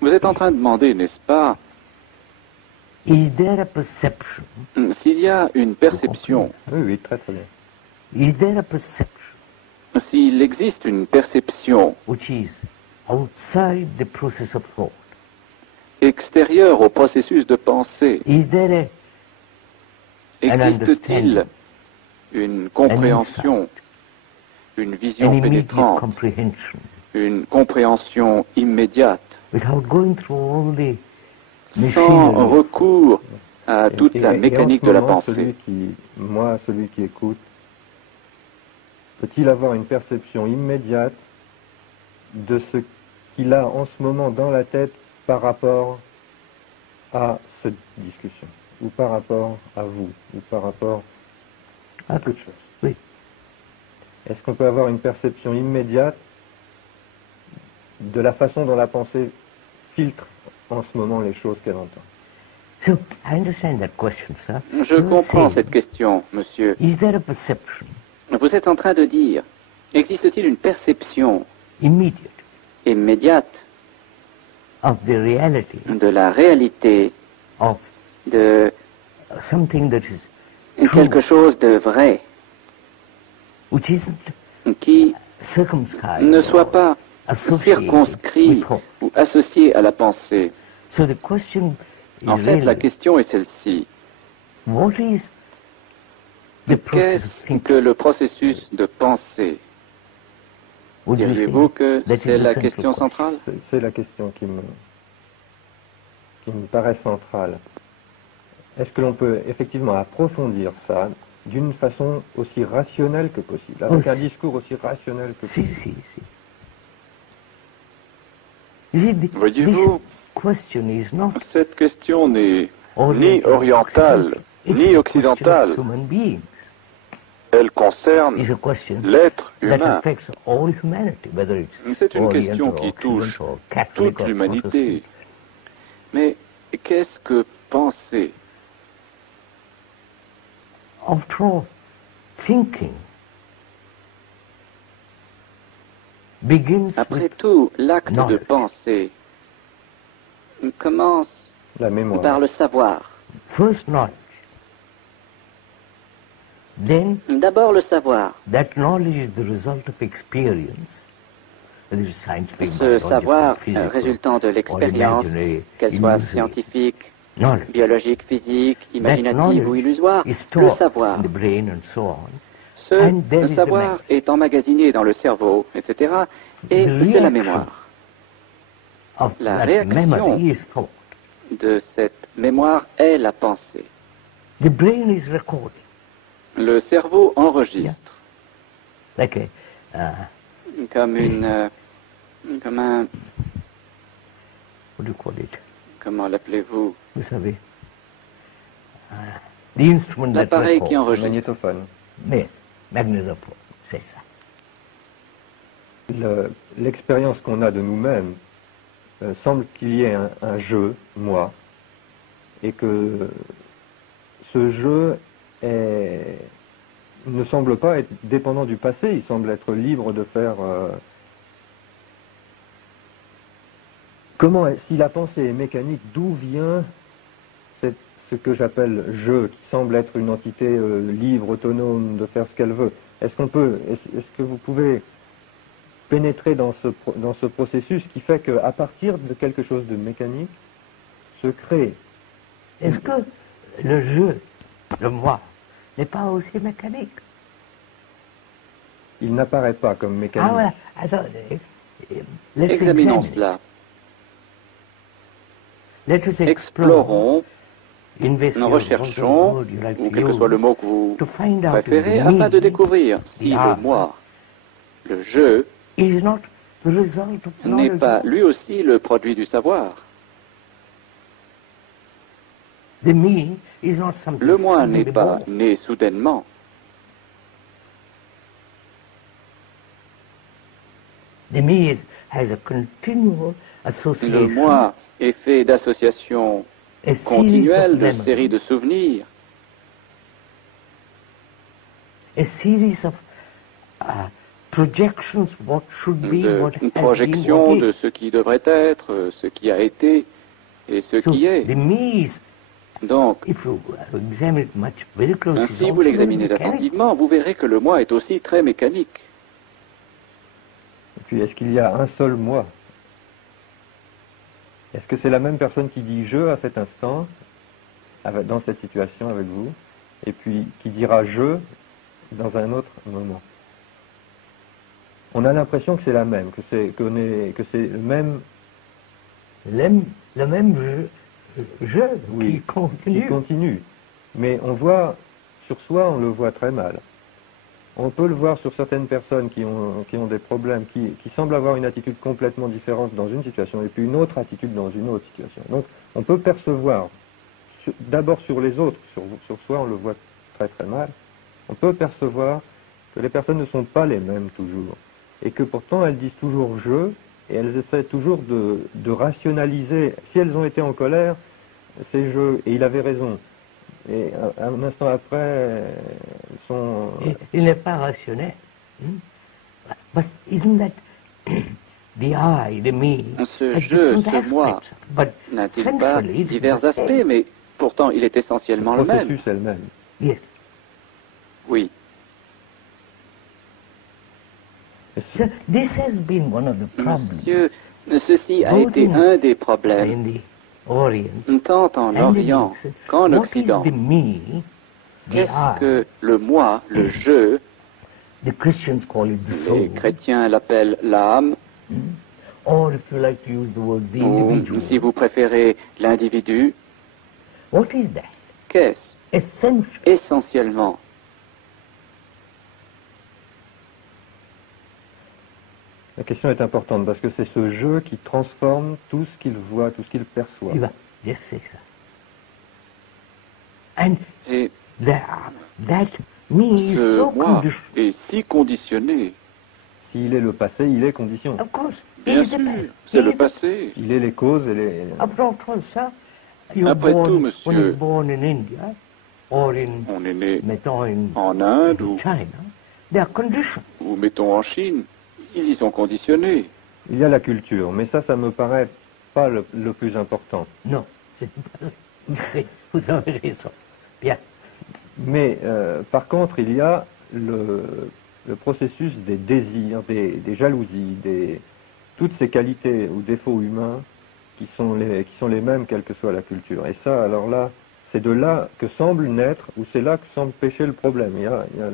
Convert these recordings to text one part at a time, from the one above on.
Vous êtes en train de demander, n'est-ce pas, Is there a perception? s'il y a une perception, Oui, oui, très très bien. Is there a perception s'il existe une perception which is outside the process of thought? extérieure au processus de pensée, Is there existe-t-il understanding, une compréhension, une an vision immediate pénétrante, comprehension une compréhension immédiate, without going through all the sans machinery of recours à toute la Et mécanique en de ce la moment, pensée? celui qui écoute, peut-il avoir une perception immédiate de ce qu'il a en ce moment dans la tête par rapport à cette discussion, ou par rapport à vous, ou par rapport à toute chose? Oui. Est-ce qu'on peut avoir une perception immédiate de la façon dont la pensée filtre en ce moment les choses qu'elle entend? So I understand that question, sir. Je You're comprends saying, cette question, monsieur. is there a perception Vous êtes en train de dire, existe-t-il une perception immediate immédiate of the reality de la réalité, of de something that is quelque chose de vrai, which isn't qui circumscribed ne soit pas associated circonscrit with thought? ou associé à la pensée? So the question is En fait, la really, question est celle-ci. what is the process of Qu'est-ce thinking? que le processus de pensée? Would you say Diriez-vous que that is c'est the la central question question? centrale? C'est la question qui me paraît centrale. Est-ce que l'on peut effectivement approfondir ça d'une façon aussi rationnelle que possible, avec un si. discours aussi rationnel que Si, possible? si. You see, Voyez-vous, this question is not cette question n'est only ni orientale, It's ni a question of occidentale. human beings. Elle concerne It's a question l'être that humain. affects all humanity, whether it's C'est une Orient question or qui Occident touche or Catholic toute or l'humanité. Protestant. Mais qu'est-ce que penser? After all, thinking begins Après with tout, l'acte de knowledge. penser commence La mémoire. par le savoir. first knowledge. Then D'abord le savoir. that knowledge is the result of experience, whether it's scientific, Ce biological, savoir physical, résultant de or l'expérience, imaginary, qu'elle soit illusory. scientifique, Knowledge. biologique, physique, That imaginative knowledge ou illusoire, is le stored savoir. in the brain and so on. Ce And there is the savoir memory. est emmagasiné dans le cerveau, etc. Et The c'est la reaction mémoire. Of La that réaction. memory is thought. De cette mémoire est la pensée. The brain is recording, Le cerveau enregistre like comme comme un, what do you call it? comment l'appelez-vous? Vous savez, the instrument that L'appareil qui records. enregistre. Magnétophone. Yes, magnétophone, c'est ça. L'expérience qu'on a de nous-mêmes semble qu'il y ait un jeu, moi, et que ce jeu ne semble pas être dépendant du passé, il semble être libre de faire... si la pensée est mécanique, d'où vient ce que j'appelle jeu, qui semble être une entité libre, autonome, de faire ce qu'elle veut? Est-ce que vous pouvez pénétrer dans ce processus qui fait qu'à partir de quelque chose de mécanique, se crée... Est-ce que le jeu, le moi, n'est pas aussi mécanique? Il n'apparaît pas comme mécanique. Ah voilà, attends, let's Examinons examine. cela. Let us explore, Explorons, investigate, nous recherchons, whatever word you like ou to quel que soit le use, mot que vous to find out préférez, if the afin de me découvrir si Ah. le moi, le jeu, is not the result of n'est knowledge pas also. lui aussi le produit du savoir. The me is not something Le moi n'est suddenly pas born. né soudainement. The me has a continual Le association, moi est fait d'associations a series continuelles, of de memories, séries de souvenirs, a series of projections, what should be, what une has been, projection what de is. ce qui devrait être, ce qui a été et ce So qui est. the me is, Donc, if you examine it much very closely, it's si also vous very l'examinez mechanical. attentivement, vous verrez que le moi est aussi très mécanique. Et puis, est-ce qu'il y a un seul moi? Est-ce que c'est la même personne qui dit je à cet instant, dans cette situation avec vous, et puis qui dira je dans un autre moment? On a l'impression que c'est la même, que c'est le même Le même je oui, qui continue. qui continue. Mais on voit, sur soi, on le voit très mal. On peut le voir sur certaines personnes qui ont des problèmes, qui semblent avoir une attitude complètement différente dans une situation, et puis une autre attitude dans une autre situation. Donc, on peut percevoir, d'abord sur les autres, sur soi, on le voit très très mal, on peut percevoir que les personnes ne sont pas les mêmes toujours, et que pourtant elles disent toujours « je », et elles essaient toujours de rationaliser. Si elles ont été en colère, c'est « je », et il avait raison. Et un instant après, elles sont... Il n'est pas rationnel. But isn't that the I, the me, Ce has je, different ce moi, aspects? But n'a-t-il pas centrally, it's divers the aspects, same. mais pourtant il est essentiellement le le même. processus elle-même. Yes. Oui. So this has been one of the problems Monsieur, ceci a Both été in- un des problèmes, in the Orient tant en and in Orient Occident. qu'en What Occident. is the me, the Qu'est-ce I? que le moi, le je, The Christians call it the les soul, chrétiens l'appellent l'âme, or if you like to use the word the ou individual. si vous préférez l'individu, What is that? qu'est-ce Essential. essentiellement? La question est importante parce que c'est ce jeu qui transforme tout ce qu'il voit, tout ce qu'il perçoit. You just say so. And Et that me is ce so moi conditional. est si conditionné. S'il est le passé, il est condition. Of course, Bien he's the sûr, man. c'est He's le the- passé. Il est les causes et les... After all, sir, you're Après born, tout, when monsieur, he's born in India or in, on est né mettons, in en Inde ou China, they are conditioned. mettons en Chine, ils y sont conditionnés. Il y a la culture, mais ça me paraît pas le plus important. Non, c'est pas ça. Vous avez raison. Bien. Mais par contre, il y a le processus des désirs, des jalousies, toutes ces qualités ou défauts humains qui sont les mêmes quelle que soit la culture. Et ça, alors là, c'est de là que semble naître, ou c'est là que semble pécher le problème.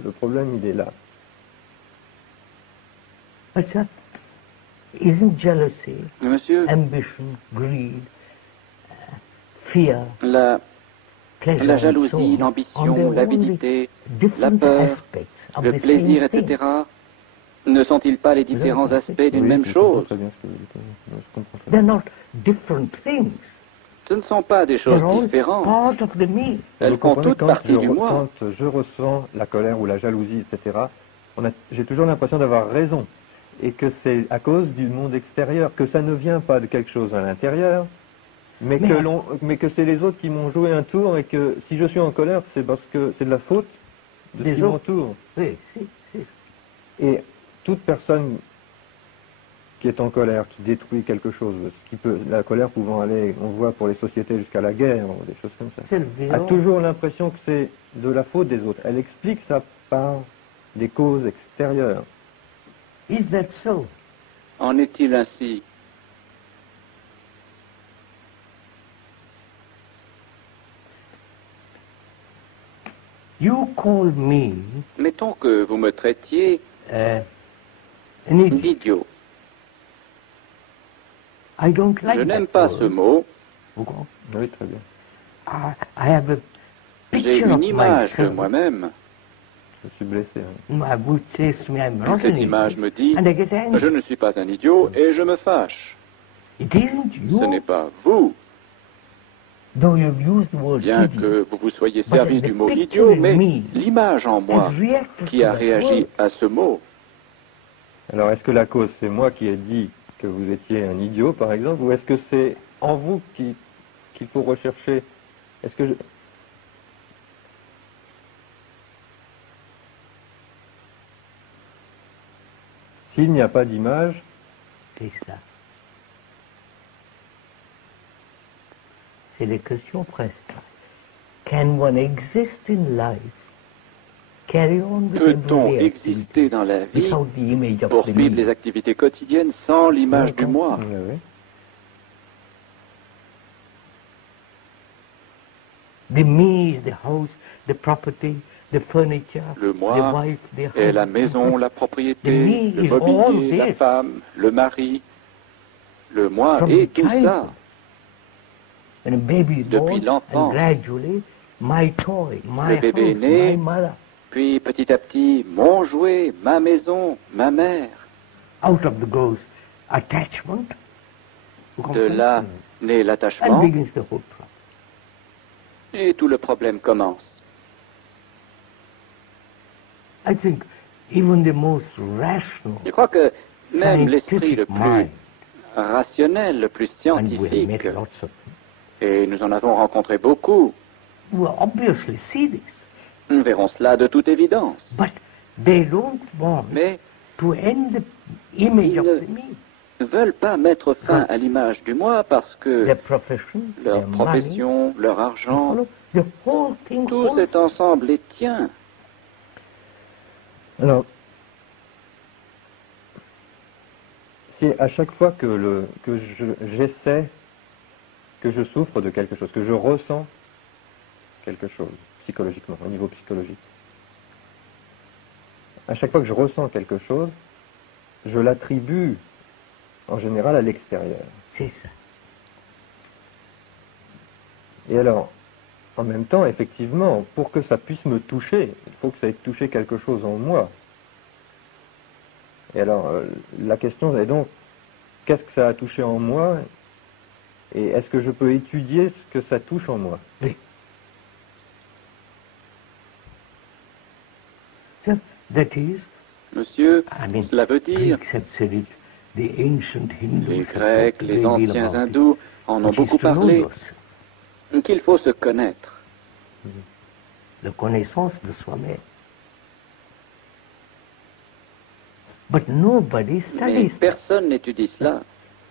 Le problème, il est là. But sir, isn't jealousy, Monsieur, ambition, greed, fear, la pleasure, and so jalousie, on, are l'ambition, they l'avidité, only la different peur, aspects of le the same plaisir, thing? etc., ne sont-ils pas les différents aspects d'une Oui, même je comprends chose? très bien ce que vous dites. Je comprends très They're bien. not different things. Ce ne sont pas des choses They're all différentes. part of the me. Elles Vous font comprenez, toutes partie du moi. quand je ressens la colère ou la jalousie, etc., j'ai toujours l'impression d'avoir raison. Et que c'est à cause du monde extérieur, que ça ne vient pas de quelque chose à l'intérieur, mais que c'est les autres qui m'ont joué un tour, et que si je suis en colère, c'est parce que c'est de la faute de Des ce qui autres. m'entoure. Oui, si. Et toute personne qui est en colère, qui détruit quelque chose, la colère pouvant aller, on voit pour les sociétés jusqu'à la guerre, ou des choses comme ça, C'est le a violence. toujours l'impression que c'est de la faute des autres. Elle explique ça par des causes extérieures. Is that so? En est-il ainsi? You call me Mettons que vous me traitiez an idiot. d'idiot. I don't like Je n'aime that pas word. ce mot. Vous comprenez? Oui, très bien. I have a J'ai picture of une image de myself. moi-même. Je suis blessé. hein. My boot says to me, I'm not Cette an image idiot. me dit, And I get je angry. ne suis pas un idiot et je me fâche. It isn't Ce n'est you, pas vous, though you've used the word bien idiot, que vous vous soyez But servi the du mot picture idiot, in mais me l'image en moi has reacted qui to a that réagi word. à ce mot. Alors, est-ce que la cause, c'est moi qui ai dit que vous étiez un idiot, par exemple, ou est-ce que c'est en vous qu'il faut rechercher? Est-ce que s'il n'y a pas d'image, c'est ça. C'est les questions principales. Can one exist in life? Carry on with Peut-on everyday exister activities dans la vie, without the image of the poursuivre me? les activités quotidiennes sans l'image du moi? oui, oui. The me is the house, the property, the furniture, Le the moi wife, the est la husband. maison, la The propriété, me le is all mobilier, la this. femme, le mari. Le moi From est the tout ça. childhood. When a baby is Depuis born, l'enfance. and gradually, my toy, my Le bébé est house, né. my mother. Puis petit à petit, mon jouet, ma maison, ma mère. Out of the grows attachment. You De comprehend? là naît And l'attachement begins the whole problem. et tout le problème commence. I think even the most rational, Je crois que même l'esprit scientific le plus mind, rationnel, le plus and we have scientifique, met lots of them, et nous en avons rencontré beaucoup, will obviously see this. nous verrons cela de toute évidence. But they don't want Mais to end the image of the me. ne veulent pas mettre fin à l'image du moi parce que Their profession, leur their money, profession, leur they argent, follow the whole thing tout cet also. ensemble les tient. Alors, c'est à chaque fois que j'essaie, que je souffre de quelque chose, que je ressens quelque chose, psychologiquement, au niveau psychologique. À chaque fois que je ressens quelque chose, je l'attribue en général à l'extérieur. C'est ça. Et alors, en même temps, effectivement, pour que ça puisse me toucher, il faut que ça ait touché quelque chose en moi. Et alors, la question est donc, qu'est-ce que ça a touché en moi? Et est-ce que je peux étudier ce que ça touche en moi? Oui. So that is, Monsieur, I mean, cela veut dire, Greeks have said it, the ancient Hindus les have Grecs, talked a les great deal anciens about it, hindous en ont which is beaucoup to know parlé, yourself, qu'il faut se connaître. la connaissance de soi-même. But nobody Mais studies that. personne n'étudie cela.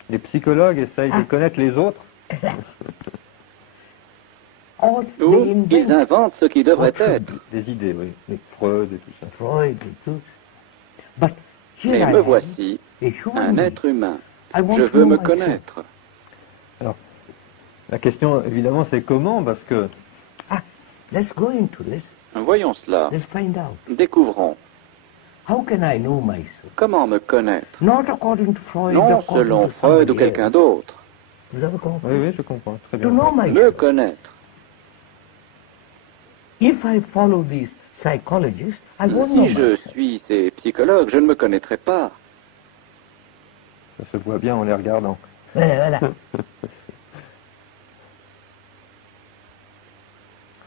Les psychologues essayent de connaître les autres. Or Ou they ils invent inventent ce qui devrait what should être. be. Des idées, oui. Freud et tout ça. Freud and so. But here Mais I me am, voici, a human un being. être humain. I want Je to veux know me myself. connaître. Alors, la question, évidemment, c'est comment, parce que Let's go into this. Voyons cela. Let's find out. Découvrons. How can I know myself? Comment me connaître? Not according to Freud, Non according selon to Freud ou somebody quelqu'un else. d'autre. Vous avez compris? oui, oui, je comprends, très To bien. know Me myself. connaître. If I follow these psychologists, I won't know Si je myself. suis ces psychologues, je ne me connaîtrai pas. Ça se voit bien en les regardant. Voilà.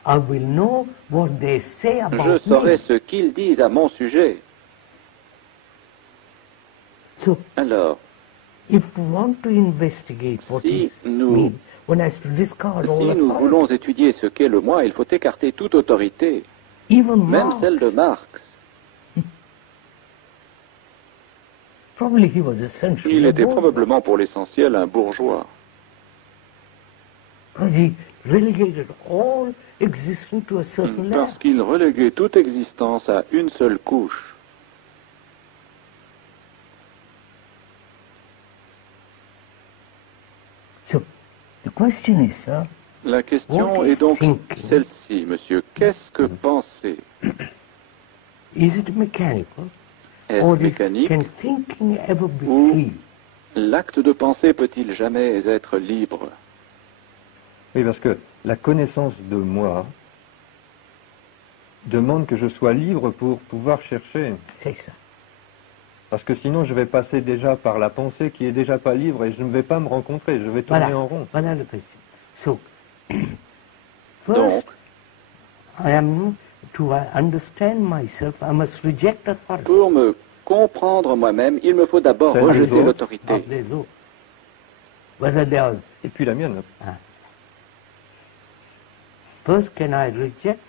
I will know what they say Je about saurai me. ce qu'ils disent à mon sujet. So, Alors, if we want to investigate what Si is nous- me, one has to discard all si nous authority. voulons étudier ce qu'est le moi, il faut écarter toute autorité, Even même Marx, celle de Marx. probably he was essentially Il a était bourgeois, probablement pour l'essentiel un bourgeois, because he relegated all existence to a certain level. parce qu'il reléguait toute existence à une seule couche. So, the question is, sir, La question What is est donc thinking? celle-ci, monsieur. Qu'est-ce que penser? is it mechanical? Est-ce Or is, mécanique? can thinking ever be Ou- free? L'acte de penser peut-il jamais être libre? Oui, parce que la connaissance de moi demande que je sois libre pour pouvoir chercher. C'est ça. Parce que sinon, je vais passer déjà par la pensée qui est déjà pas libre et je ne vais pas me rencontrer. Je vais tourner Voilà. en rond. Voilà la question. So, Donc, first, I am to understand myself, I must reject authority. pour me comprendre moi-même, il me faut d'abord Celle des rejeter autres. l'autorité. Of the law. Whether they are, Et puis la mienne. first can I reject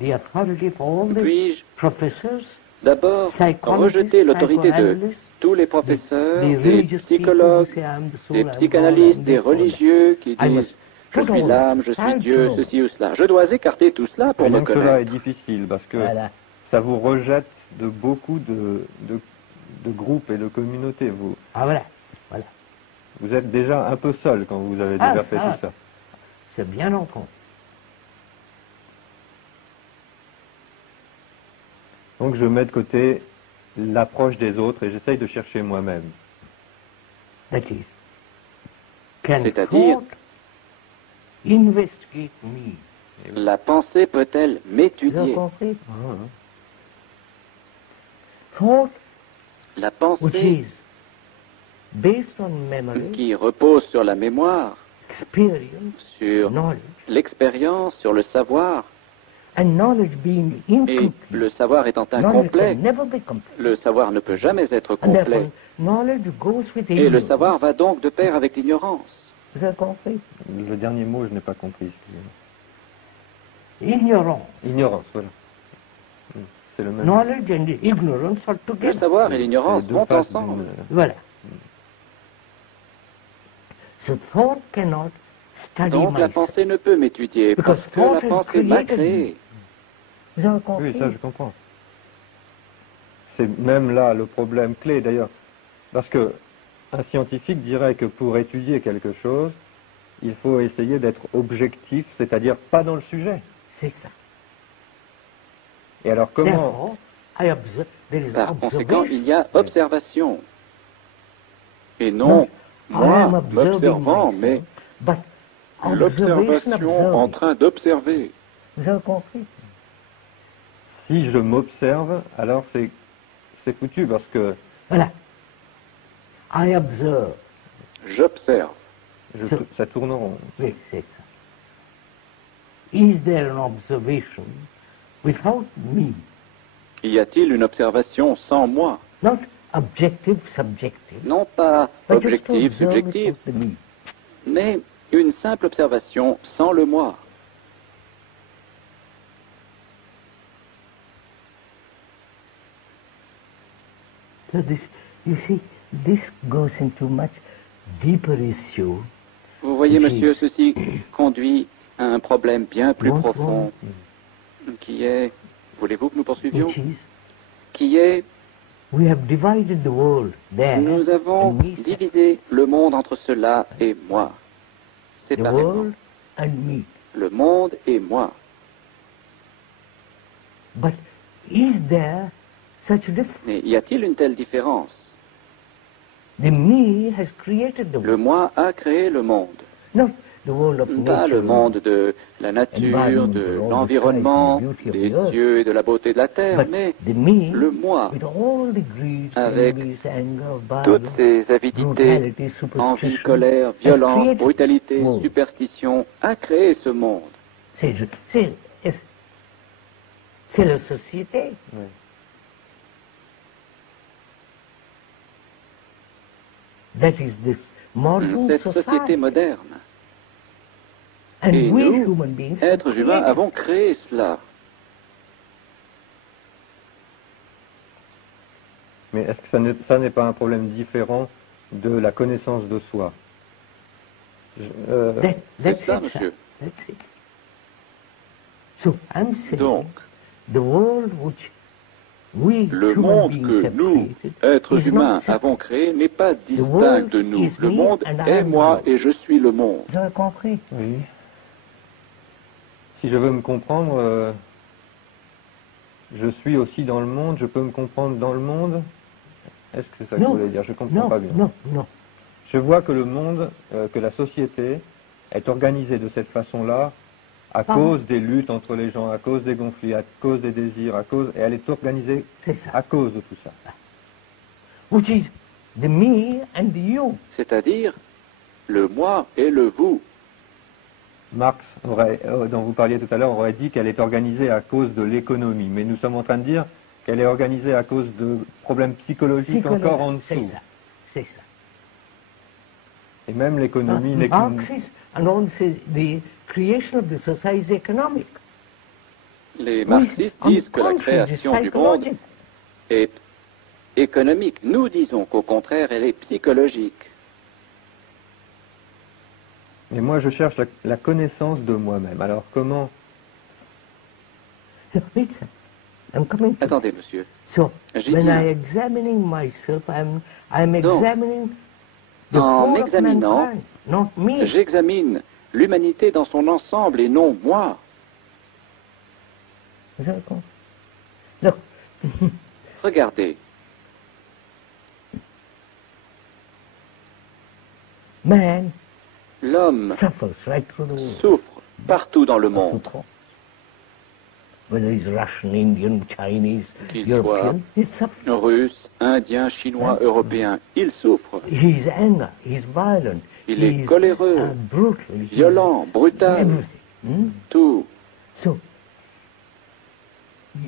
the authority of all the Puis-je professors D'abord, Psychologists, rejeter l'autorité de psychoanalysts, tous les professeurs, the des religious psychologues, people who say, "I'm the soul, des I'm God, psychanalystes, I'm des this, all that." religieux qui I disent must « Je cut suis all l'âme, that, je suis side Dieu, throw. ceci ou cela ». Je dois écarter tout cela pour me Rien que cela est connaître. difficile parce que Voilà. ça vous rejette de beaucoup de groupes et de communautés. Ah, voilà. Voilà. Vous êtes déjà un peu seul quand vous avez Ah, déjà fait ça. tout ça. C'est bien entendu. Donc je mets de côté l'approche des autres et j'essaye de chercher moi-même. That is, can C'est-à-dire- thought investigate me? La pensée peut-elle Vous avez m'étudier? compris? Thought La which pensée is based on memory, qui repose sur la mémoire, experience, sur knowledge, l'expérience, sur le savoir, and knowledge being et incomplete. le savoir étant Knowledge incomplet, can never be complete. le savoir ne peut jamais être And therefore, complet. knowledge goes with Et le ignorance. savoir va donc de pair avec l'ignorance. Vous avez compris? Le dernier mot, je n'ai pas compris. Excusez-moi. Ignorance. Ignorance, voilà. C'est le même. Knowledge and ignorance are Le together. savoir et Les l'ignorance deux vont faces ensemble. Voilà. So thought cannot study Donc la myself. pensée ne peut m'étudier Because parce que la thought has pensée m'a created créé. Vous avez compris? Oui, ça je comprends. C'est même là le problème clé d'ailleurs. Parce que un scientifique dirait que pour étudier quelque chose, il faut essayer d'être objectif, c'est-à-dire pas dans le sujet. C'est ça. Et alors comment Therefore, I observe, there is Par conséquent, observation. il y a observation. Et non, I am moi, observing m'observant, myself, mais but observation l'observation en observing. train d'observer. Vous avez compris? si je m'observe, alors c'est foutu parce que Voilà. I observe. J'observe. ça tourne rond. Oui, c'est ça. Is there an observation without me? Y a-t-il une observation sans moi? Not objective, subjective. Non pas But just to objective, observe subjective, without the me. mais une simple observation sans le moi. So this, you see, this goes into much deeper issue. Vous voyez, Oui. monsieur, ceci conduit à un problème bien plus What profond, qui est, voulez-vous que nous poursuivions, which is, qui est, we have divided the world there. nous avons and me, divisé le monde entre cela et moi, the séparément. world and me. Le monde et moi. But is there such a difference? Mais y a-t-il une telle différence? The me has created the Le world, moi a créé le monde, not the world of pas nature. le monde de la nature, environment, de all the l'environnement, skies and the beauty of des the earth. cieux et de la beauté de la terre, But mais the me, le moi, with all the greed, avec envies, anger, toutes violence, ces avidités, brutality, envie, superstition, colère, has violence, created brutalité, world. superstition, a créé ce monde. C'est la société. Oui. That is this modern Cette society. société moderne. And Et we nous, human beings have êtres humains, created. avons créé cela. Mais est-ce que ça n'est pas un problème différent de la connaissance de soi? That's ça, it, sir. monsieur. That's it. So I'm saying Donc, the world which we le human monde beings que have nous, created êtres is humains, not separate. avons créé n'est pas world distinct de nous. is Le me monde and I est am moi the world. et je suis le monde. Vous avez compris? Oui. Si je veux me comprendre, je suis aussi dans le monde, je peux me comprendre dans le monde. Est-ce que c'est ça que vous voulez dire? Je ne comprends non, pas bien. non, non. Je vois que le monde, que la société est organisée de cette façon-là à Pardon? cause des luttes entre les gens, à cause des conflits, à cause des désirs, et elle est organisée C'est ça. à cause de tout ça. Which is the me and the you. C'est-à-dire le moi et le vous. Marx, dont vous parliez tout à l'heure, aurait dit qu'elle est organisée à cause de l'économie. Mais nous sommes en train de dire qu'elle est organisée à cause de problèmes psychologiques encore en C'est dessous. ça. C'est ça. Et même l'économie n'est qu'une... Marxism and all the creation of the society is economic. Les Oui, marxistes on disent que la contrary, création du monde psychological. est économique. Nous disons qu'au contraire, elle est psychologique. Et moi, je cherche la connaissance de moi-même. Alors, comment? So, wait, sir. I'm coming to Attendez, monsieur. So, J'y when viens. I examining myself, I'm Donc, examining the en whole of m'examinant, mankind, not me. J'examine l'humanité dans son ensemble et non moi. Is that cool? Look, Regardez, man l'homme suffers right through the world. souffre partout dans le monde. Souffre. Whether he's Russian, Indian, Chinese, Qu'il European, he's suffering. Russe, indien, chinois, européen, il souffre. He's anger, he's violent, Il est he's coléreux, brutal, he's violent, brutal, everything. Hmm? tout. So,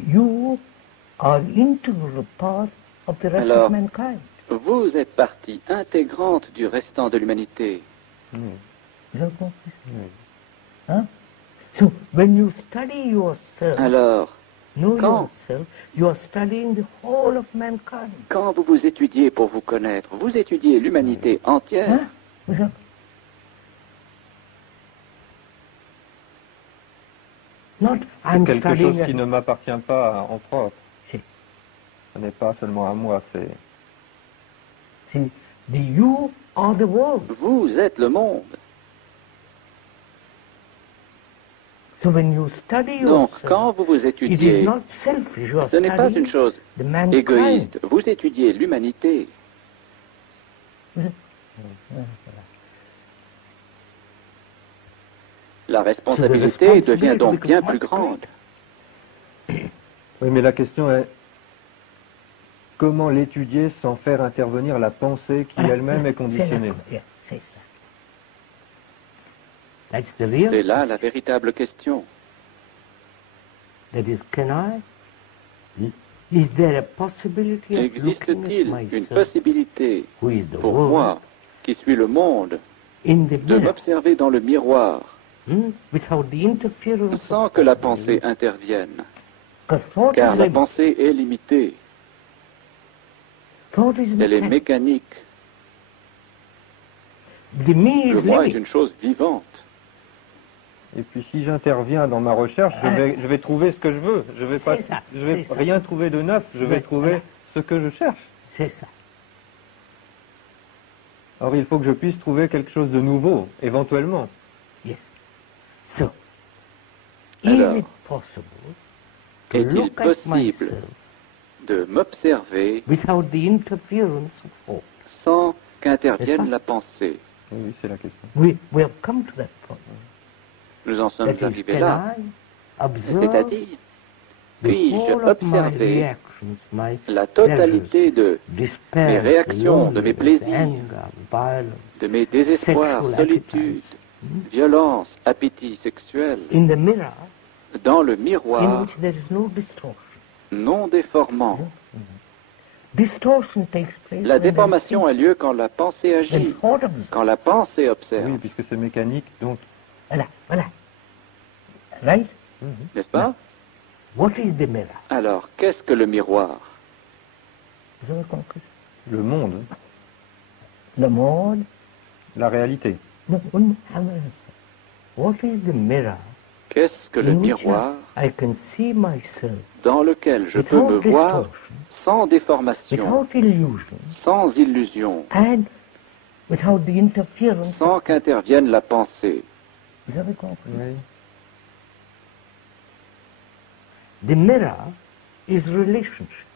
you are integral part of the rest Alors, of mankind. Vous êtes partie intégrante du restant de l'humanité. Is that what it is? Huh? So, when you study yourself, Alors, know quand- yourself, you are studying the whole of mankind. quand vous vous étudiez pour vous connaître, vous étudiez l'humanité entière. Huh? Is that- Not, C'est I'm quelque studying. chose qui ne m'appartient pas en propre. See, Ce n'est pas seulement à moi, c'est... see, the you are the world. Vous êtes le monde. So when you study Donc, yourself, quand vous vous it is étudiez, not selfish. You are ce n'est pas studying une chose the mankind. égoïste. Vous étudiez l'humanité. La responsabilité devient donc bien plus grande. Oui, mais la question est comment l'étudier sans faire intervenir la pensée qui elle-même est conditionnée. Yeah, say so. That's the real. C'est là la véritable question. That is, is there a possibility of looking at Existe-t-il une myself, possibilité who is the pour world, moi, qui suis le monde, in the de mirror, m'observer dans le miroir without the interference sans of que la thought? pensée intervienne? Because thought Car is la limited. pensée est limitée, Thought is elle est mechanical. mécanique. The me Le is moi est living. une chose vivante. Et puis si j'interviens dans ma recherche, je vais trouver ce que je veux. Je vais pas, C'est ça, je vais c'est ça. rien trouver de neuf. Je vais Ouais, trouver voilà. ce que je cherche. C'est ça. Or, il faut que je puisse trouver quelque chose de nouveau, éventuellement. Yes. So, Alors, is it possible to est-il look at possible myself de m'observer without the interference of thought? sans N'est-ce qu'intervienne pas? la pensée? Oui, c'est la question. We have come to that point. Nous en sommes That is, arrivés là. can I observe C'est-à-dire, the puis-je whole of my observer reactions, my la totalité de despair, mes réactions, de mes loneliness, plaisirs, anger, violence, mes désespoirs, sexual solitude, appetites, violence, appétit sexuel, in the mirror dans le in miroir which there is no distortion. non déformant. Distortion takes place La when there is déformation a lieu quand la pensée when agit, thought observes. quand la pensée observe, Oui, puisque c'est mécanique, donc Voilà, voilà. Right? n'est-ce pas? What is the mirror? Alors, qu'est-ce que le miroir? Vous avez compris? le monde, The mode? la réalité. No, what is the mirror Qu'est-ce que le in which miroir I can see myself dans lequel je peux me without voir distortion, sans déformation, without illusion, sans illusion, and without the interference? sans qu'intervienne la pensée? Vous avez compris? Oui. The mirror is relationship.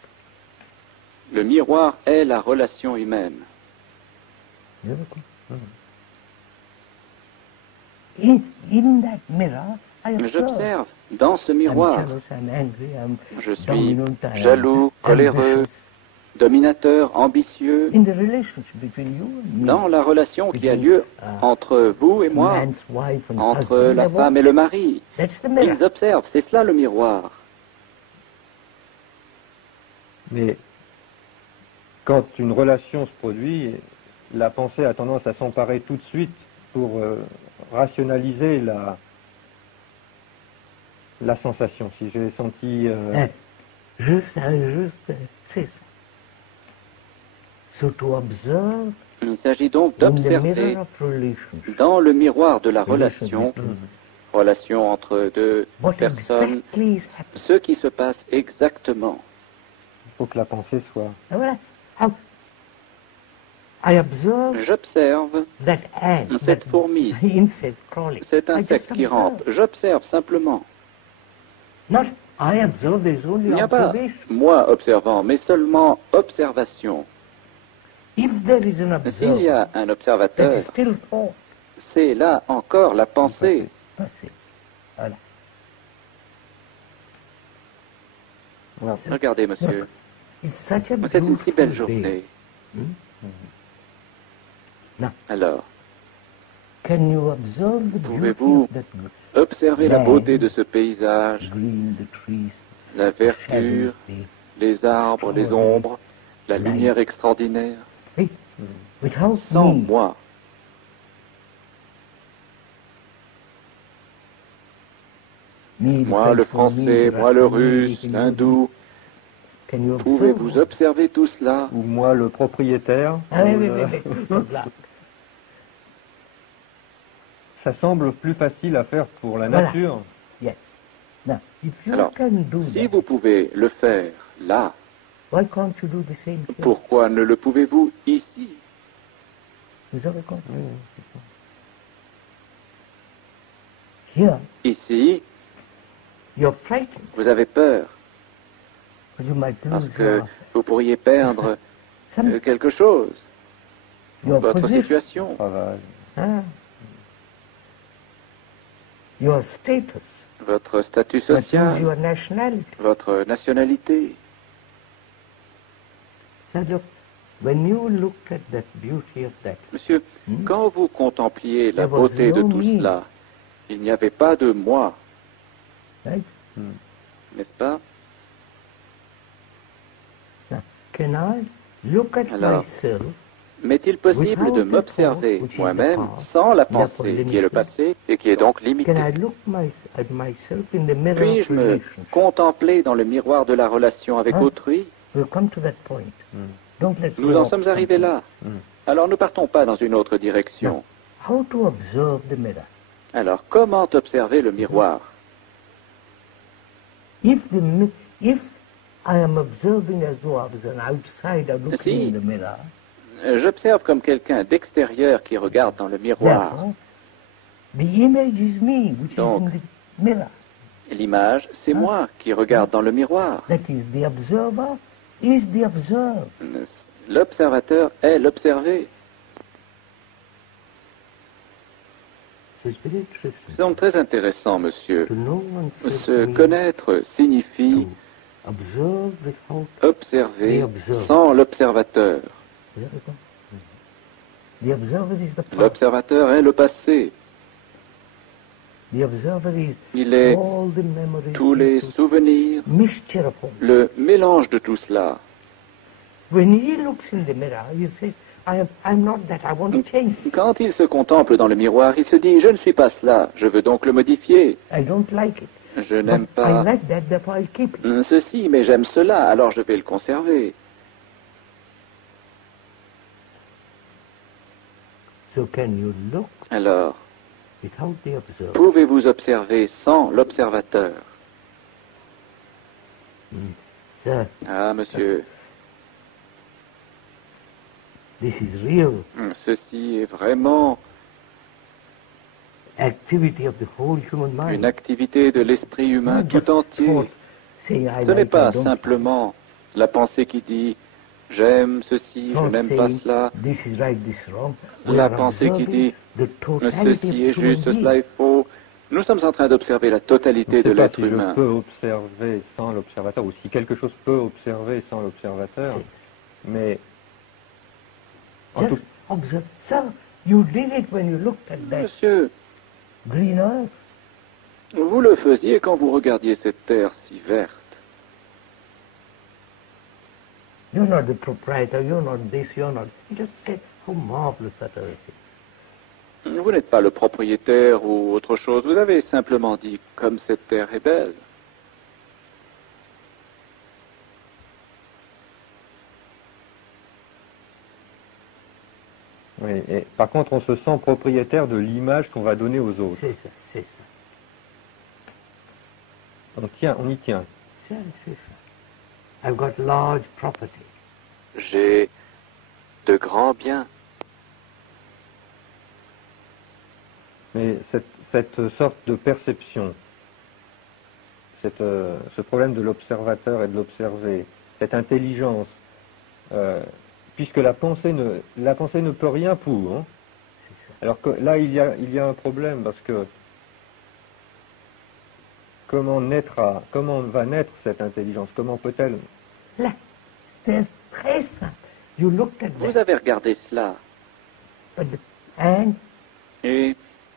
Le miroir est la relation humaine. Vous avez compris? In that mirror, I observe. J'observe dans ce I'm miroir. jealous, I'm angry, I'm Je suis dominant, I'm jaloux, coléreux, ambitious. dominateur, ambitieux, In the relationship between you and me, dans la relation qui a lieu entre vous et moi, man's wife and entre husband, la they femme et watch. le mari. That's the mirror. Ils observent, c'est cela le miroir. Mais quand une relation se produit, la pensée a tendance à s'emparer tout de suite pour rationaliser la sensation. Si j'ai senti... Just C'est ça. So to observe Il s'agit donc in the d'observer mirror of relationship. dans le miroir de la relation, between relation entre deux what personnes, exactly is happening. ce qui se passe exactement. Il faut que la pensée soit... Voilà. How I observe J'observe that ant, cette that fourmi, insect crawling. cet I insecte just qui observe. rampe. J'observe simplement. Not I observe, there's only Il n'y a pas observation. moi observant, mais seulement observation. If there is an S'il y observer, a un that observateur, is still thought. c'est là encore la pensée. Passé. Voilà. Voilà. Regardez, monsieur, It's such a c'est une si belle beautiful day. journée. Now, Alors, can you observe the beauty Pouvez-vous of that observez la Ouais. beauté de ce paysage, green, the trees, la the verdure, shadows, the les arbres, les ombres, la lumière extraordinaire. hey, without Sans me, moi, me, the moi le French for me, français, the moi le Russian, russe, the Hindi, l'hindou, can you observe? pouvez-vous observer tout cela? Ou moi, le propriétaire. Ah, oui, ou oui, le- oui, oui, tout ça, là. Ça semble plus facile à faire pour la Voilà. nature. Yes. Now, if you Alors, can do Si that, vous pouvez le faire là, why can't you do the same here? pourquoi ne le pouvez-vous ici? Vous avez compris? Here, Ici, you're frightened vous avez peur because you might parce lose que vous pourriez perdre some, quelque chose, your votre position, situation, Travail. ah, your status, votre statut might lose social, your nationality. votre nationalité. So look, when you looked at that beauty of that, Monsieur, quand vous contempliez la There was beauté de no tout me. cela, il n'y avait pas de moi, right? n'est-ce pas? Now, can I look at Alors, myself M'est-il possible Without de the m'observer thought, which is moi-même the past, sans la therefore pensée qui est le limited? passé et qui est donc limitée? Can I look at myself in the mirror Puis-je of me relationship? contempler dans le miroir de la relation avec Hein? autrui? We'll come to that point. Don't let's Nous go en off sommes arrivés someplace. là. Alors ne partons pas dans une autre direction. How to observe the mirror? Alors comment observer le miroir? If I am observing as though I was an outsider looking Si. in the mirror, J'observe comme quelqu'un d'extérieur qui regarde dans le miroir. therefore, the image is me, which Donc. is in the mirror. L'image, c'est moi qui regarde dans le miroir. That is, the observer is the observed. L'observateur est l'observé. So it's very interesting. C'est donc très intéressant, monsieur. To know oneself Se means connaître signifie to observe without observer The observer. sans l'observateur. The observer is the past. L'observateur est le passé. The observer is Il est all the memories, tous les the souvenirs, mixture of all. le mélange de tout cela. When he looks in the mirror, he says, I'm not that, I want to change. Quand il se contemple dans le miroir, il se dit « Je ne suis pas cela, je veux donc le modifier. I don't like it. Je n'aime But I pas like that, therefore I'll keep it. ceci, mais j'aime cela, alors je vais le conserver. So can you look » Alors, without the observer? pouvez-vous observer sans l'observateur? Sir, Ah, monsieur, this is real ceci est vraiment activity of the whole human mind. une activité de l'esprit humain Not just tout entier. thought, saying, I Ce n'est like, I pas don't simplement la pensée qui dit « J'aime ceci, je Not n'aime pas saying, cela ». This is right, this is wrong. We La are pensée qui observing dit the totality ceci est of human juste, being. cela est faux. Nous sommes en train d'observer la Je totalité ne de sais pas l'être si je humain. peux observer sans l'observateur, ou si quelque chose peut observer sans l'observateur, C'est- mais en tout, Just observe. Sir, you did it when you looked at that Monsieur, green earth. vous le faisiez quand vous regardiez cette terre si verte. You're not the proprietor, you're not this, you're not... You just say, how marvelous that earth is. Vous n'êtes pas le propriétaire ou autre chose. Vous avez simplement dit « Comme cette terre est belle ». Et par contre, on se sent propriétaire de l'image qu'on va donner aux autres. C'est ça, c'est ça. On y tient. C'est ça. I've got large property. J'ai de grands biens. Mais cette sorte de perception, ce problème de l'observateur et de l'observé, cette intelligence, puisque la pensée ne peut rien pour. Hein. C'est ça. Alors que là, il y a un problème, parce que comment va naître cette intelligence? Comment peut-elle? Là, c'est très simple. You looked at Vous that. avez regardé cela. And Et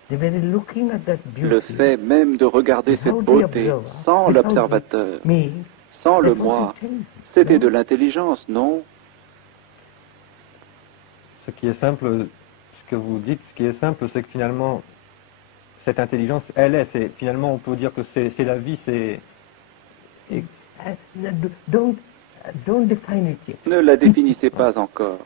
the very looking at that beauty, le fait même de regarder cette without the beauté observer, sans without l'observateur, me, sans le that was moi, intelligence, c'était no? de l'intelligence, non? Ce qui est simple, ce que vous dites, ce qui est simple, c'est que finalement, cette intelligence, finalement, on peut dire que c'est la vie, c'est... Don't define it yet. Ne la définissez pas encore.